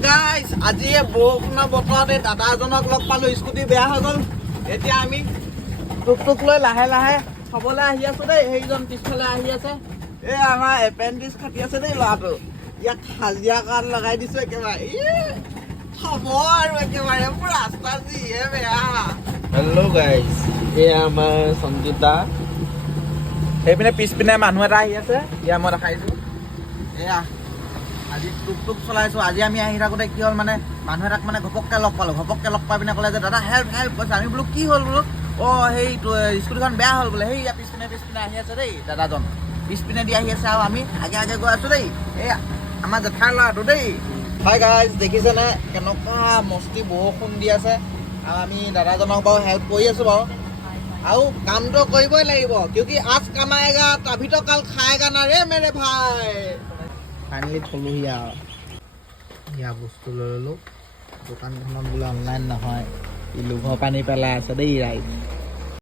guys আজি বৰষুণৰ বতৰতে দাদা এজনক লগ পালো স্কুটি বেয়া হৈ গ'ল এতিয়া আমি টুক লৈ লাহে লাহে থবলৈ আহি আছো দেই সেইজন পিছফালে আহি আছে এই আমাৰ এপেণ্ডিক্স খাটি আছে দেই ল'ৰাটো ইয়াক হাজিৰা কাৰ্ড লগাই দিছো একেবাৰে থব আৰু একেবাৰে মোৰ ৰাস্তা যিহে বেয়া হেল্ল' গাইজ এয়া আমাৰ সঞ্জিত দা সেইপিনে পিছপিনে মানুহ এটা আহি আছে ইয়া মই দেখাইছো এয়া আজি টুক চলাইছো আজি আমি আহি থাকোঁতে কি হ'ল মানে মানুহ এটাক মানে ঘপককৈ লগ পালোঁ ঘপককৈ লগ পাই পিনে ক'লে যে দাদা হেল্প কৈছে আমি বোলো কি হ'ল বোলো অঁ সেই স্কুটিখন বেয়া হ'ল বোলে সেই ইয়াৰ পিছপিনে আহি আছে দেই দাদাজন পিছপিনে দি আহি আছে আৰু আমি আগে গৈ আছোঁ দেই এয়া আমাৰ জেঠাৰ ল'ৰাটো দেই হয় গাইজ দেখিছেনে কেনেকুৱা মস্তি বৰষুণ দি আছে আৰু আমি দাদাজনক বাৰু হেল্প কৰি আছোঁ বাৰু আৰু কামটো কৰিবই লাগিব কিউকি আজ কামায়েগা তভিতো কাল খায়েগা না ৰে মেৰে ভাই ফাইনেলি থলোহি আৰু ইয়াৰ বস্তু লৈ ল'লোঁ দোকানখনত বোলে অনলাইন নহয় ই লোভৰ পানী পেলাই আছে দেই ৰাইজ